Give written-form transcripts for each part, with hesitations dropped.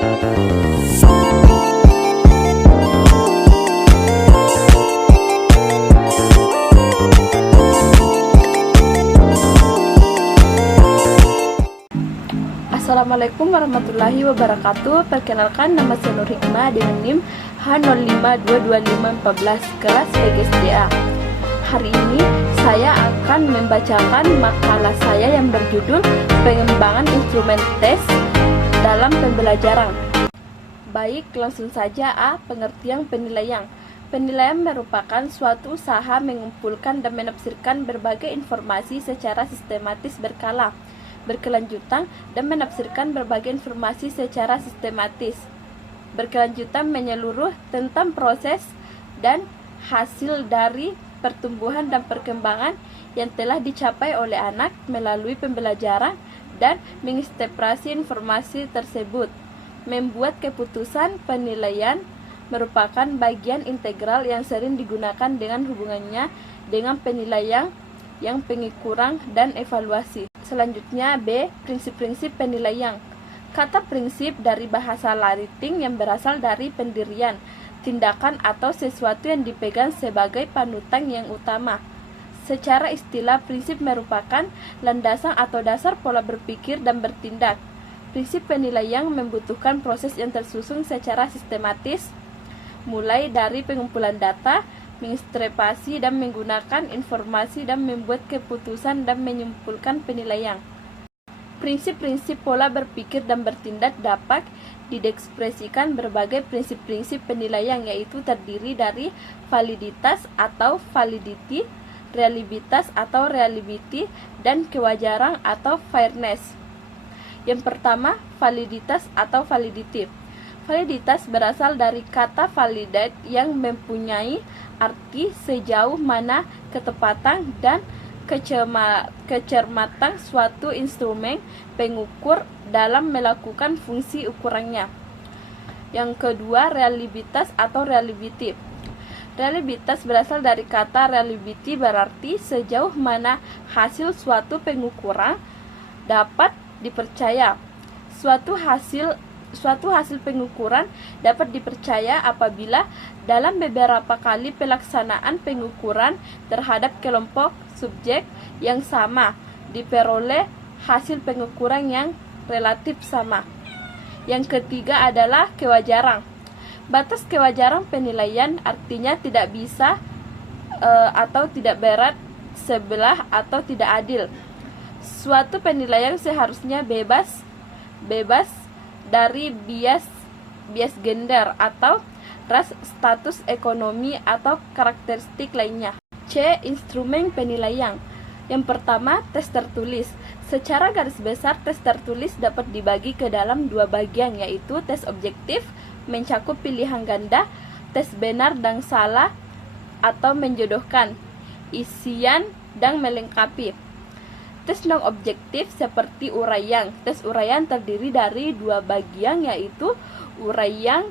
Assalamualaikum warahmatullahi wabarakatuh. Perkenalkan, nama saya Nur Hikmah dengan NIM H0522514 kelas PGSDA. Hari ini saya akan membacakan makalah saya yang berjudul Pengembangan Instrumen Tes dalam Pembelajaran. Baik, langsung saja. Pengertian penilaian. Penilaian merupakan suatu usaha mengumpulkan dan menafsirkan berbagai informasi secara sistematis berkelanjutan dan menafsirkan berbagai informasi secara sistematis berkelanjutan menyeluruh tentang proses dan hasil dari pertumbuhan dan perkembangan yang telah dicapai oleh anak melalui pembelajaran dan menginterpretasi informasi tersebut. Membuat keputusan penilaian merupakan bagian integral yang sering digunakan dengan hubungannya dengan penilaian yang pengukuran dan evaluasi. Selanjutnya B. Prinsip-prinsip penilaian. Kata prinsip dari bahasa Latin yang berasal dari pendirian, tindakan atau sesuatu yang dipegang sebagai panutan yang utama. Secara istilah, prinsip merupakan landasan atau dasar pola berpikir dan bertindak. Prinsip penilaian membutuhkan proses yang tersusun secara sistematis, mulai dari pengumpulan data, menginterpretasi dan menggunakan informasi dan membuat keputusan dan menyimpulkan penilaian. Prinsip-prinsip pola berpikir dan bertindak dapat diekspresikan berbagai prinsip-prinsip penilaian, yaitu terdiri dari validitas atau validity, reliabilitas atau reliability, dan kewajaran atau fairness. Yang pertama, validitas atau validity. Validitas berasal dari kata validate yang mempunyai arti sejauh mana ketepatan dan kecermatan suatu instrumen pengukur dalam melakukan fungsi ukurannya. Yang kedua, reliabilitas atau reliability. Reliabilitas berasal dari kata reliability, berarti sejauh mana hasil suatu pengukuran dapat dipercaya. Suatu hasil pengukuran dapat dipercaya apabila dalam beberapa kali pelaksanaan pengukuran terhadap kelompok subjek yang sama diperoleh hasil pengukuran yang relatif sama. Yang ketiga adalah kewajaran. Batas kewajaran penilaian artinya tidak bisa atau tidak berat sebelah atau tidak adil. Suatu penilaian seharusnya bebas dari bias gender atau ras, status ekonomi atau karakteristik lainnya. C. Instrumen penilaian. Yang pertama, tes tertulis. Secara garis besar, tes tertulis dapat dibagi ke dalam dua bagian, yaitu tes objektif mencakup pilihan ganda, tes benar dan salah atau menjodohkan, isian dan melengkapi. Tes non-objektif seperti uraian. Tes uraian terdiri dari dua bagian, yaitu uraian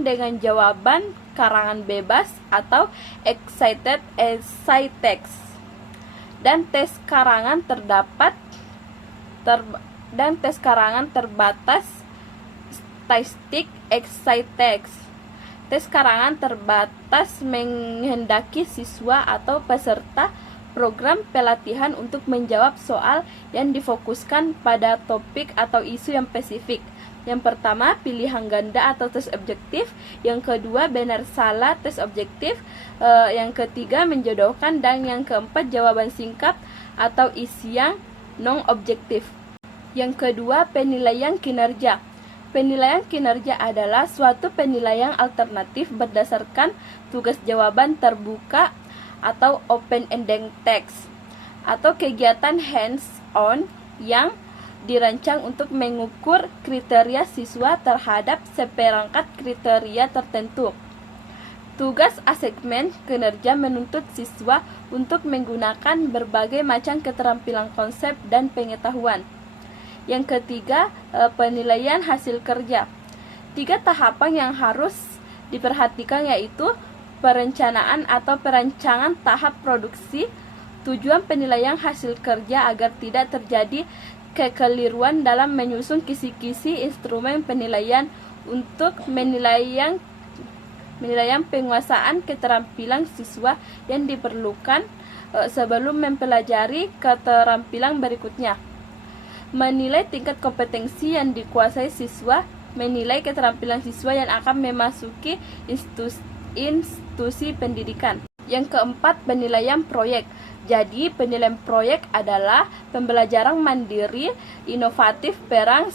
dengan jawaban karangan bebas atau excited essay text, dan tes karangan terbatas statistik essay text. Tes karangan terbatas menghendaki siswa atau peserta program pelatihan untuk menjawab soal yang difokuskan pada topik atau isu yang spesifik. Yang pertama, pilihan ganda atau tes objektif. Yang kedua, benar salah tes objektif. Yang ketiga, menjodohkan. Dan yang keempat, jawaban singkat atau isian non objektif. Yang kedua, penilaian kinerja. Penilaian kinerja adalah suatu penilaian alternatif berdasarkan tugas jawaban terbuka atau open-ended text, atau kegiatan hands-on yang dirancang untuk mengukur kriteria siswa terhadap seperangkat kriteria tertentu. Tugas asesmen kinerja menuntut siswa untuk menggunakan berbagai macam keterampilan konsep dan pengetahuan. Yang ketiga, penilaian hasil kerja. 3 tahapan yang harus diperhatikan, yaitu perencanaan atau perancangan tahap produksi, tujuan penilaian hasil kerja agar tidak terjadi kekeliruan dalam menyusun kisi-kisi instrumen penilaian untuk penilaian penguasaan keterampilan siswa yang diperlukan sebelum mempelajari keterampilan berikutnya. Menilai tingkat kompetensi yang dikuasai siswa, menilai keterampilan siswa yang akan memasuki institusi pendidikan. Yang keempat, penilaian proyek. Jadi, penilaian proyek adalah pembelajaran mandiri, inovatif, peran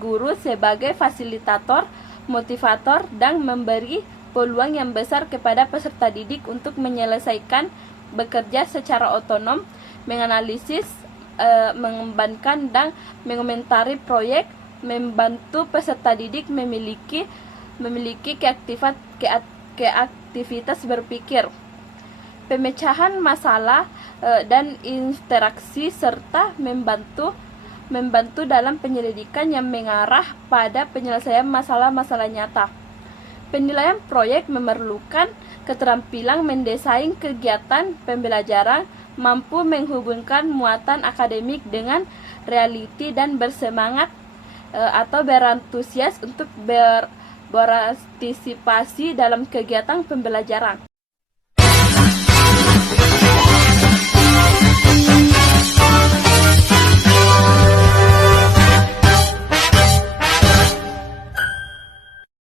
guru sebagai fasilitator, motivator, dan memberi peluang yang besar kepada peserta didik untuk menyelesaikan bekerja secara otonom, menganalisis, mengembangkan, dan mengomentari proyek, membantu peserta didik memiliki keaktivitas berpikir, pemecahan masalah, dan interaksi, serta membantu dalam penyelidikan yang mengarah pada penyelesaian masalah-masalah nyata. Penilaian proyek memerlukan keterampilan mendesain kegiatan pembelajaran, mampu menghubungkan muatan akademik dengan realiti, dan bersemangat atau berantusias untuk berpartisipasi dalam kegiatan pembelajaran.